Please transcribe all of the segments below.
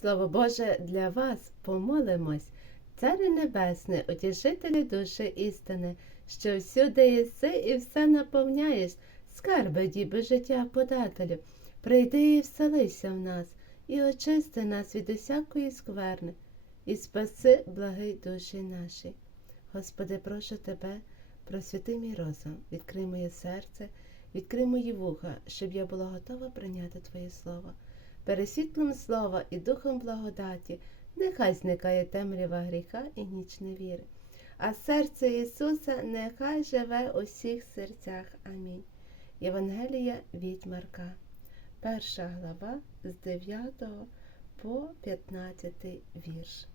Слово Боже для вас помолимось, Царе Небесне, утішителю душі істини, що всюди єси і все наповняєш, скарби діби життя подателю. Прийди і вселися в нас, і очисти нас від усякої скверни, і спаси благий душі наші. Господи, прошу Тебе, просвіти мій розум, відкрий моє серце, відкрий мої вуха, щоб я була готова прийняти Твоє Слово. Пересвітлом слова і духом благодаті, нехай зникає темрява гріха і ніч невіри. А серце Ісуса нехай живе у всіх серцях. Амінь. Євангелія від Марка, перша глава з 9 по 15 вірш.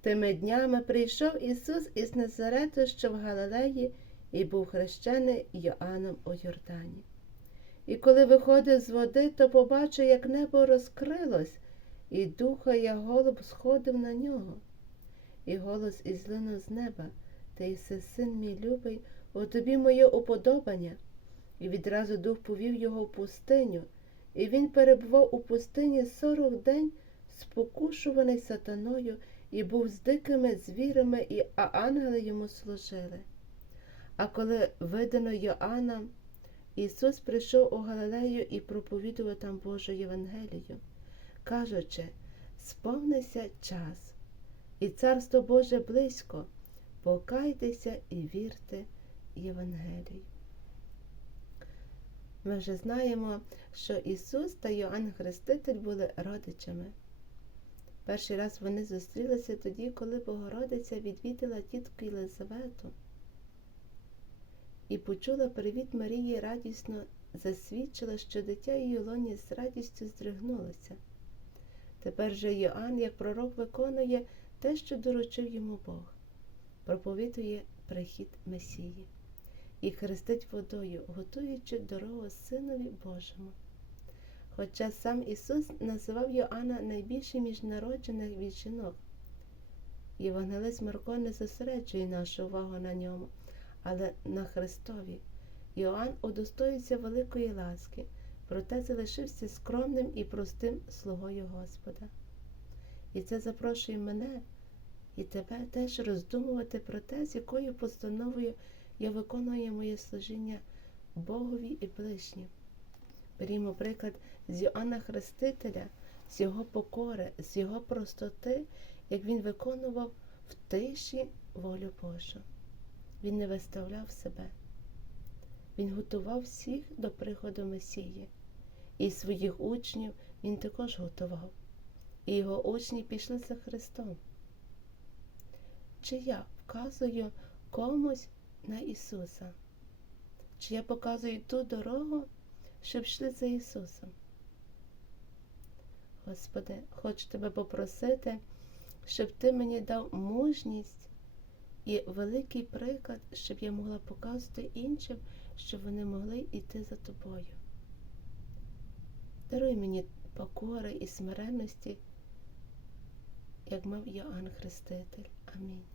Тими днями прийшов Ісус із Назарету, що в Галилеї, і був хрещений Йоанном у Йордані. І коли виходив з води, то побачив, як небо розкрилось, і духа, як голуб, сходив на нього. І голос ізлинув з неба, Ти єси син мій любий, у тобі моє уподобання. І відразу дух повів його в пустиню, і він перебував у пустині сорок день, спокушуваний сатаною, і був з дикими звірами, і ангели йому служили. А коли видано Йоанна, Ісус прийшов у Галилею і проповідував там Божу Євангелію, кажучи, сповнися час, і Царство Боже близько, покайтеся і вірте Євангелію. Ми вже знаємо, що Ісус та Йоанн Хреститель були родичами. Перший раз вони зустрілися тоді, коли Богородиця відвідала тітку Єлизавету і почула привіт Марії радісно засвідчила, що дитя її лоні з радістю здригнулося. Тепер же Йоанн, як пророк, виконує те, що доручив йому Бог, проповідує прихід Месії і хрестить водою, готуючи дорогу Синові Божому. Хоча сам Ісус називав Йоанна найбільшим між народжених від жінок. Євангелист Марко не зосереджує нашу увагу на ньому але на Христові. Йоанн удостоїться великої ласки, проте залишився скромним і простим слугою Господа. І це запрошує мене і тебе теж роздумувати про те, з якою постановою я виконую моє служіння Богові і ближнім. Берімо приклад з Йоанна Хрестителя, з його покори, з його простоти, як він виконував в тиші волю Божу. Він не виставляв себе. Він готував всіх до приходу Месії, і своїх учнів він також готував, і його учні пішли за Христом. Чи я вказую комусь на Ісуса? Чи я показую ту дорогу, щоб йшли за Ісусом? Господи, хочу тебе попросити, щоб Ти мені дав мужність і великий приклад, щоб я могла показувати іншим, щоб вони могли йти за тобою. Даруй мені покори і смиренності, як мав Йоанн Хреститель. Амінь.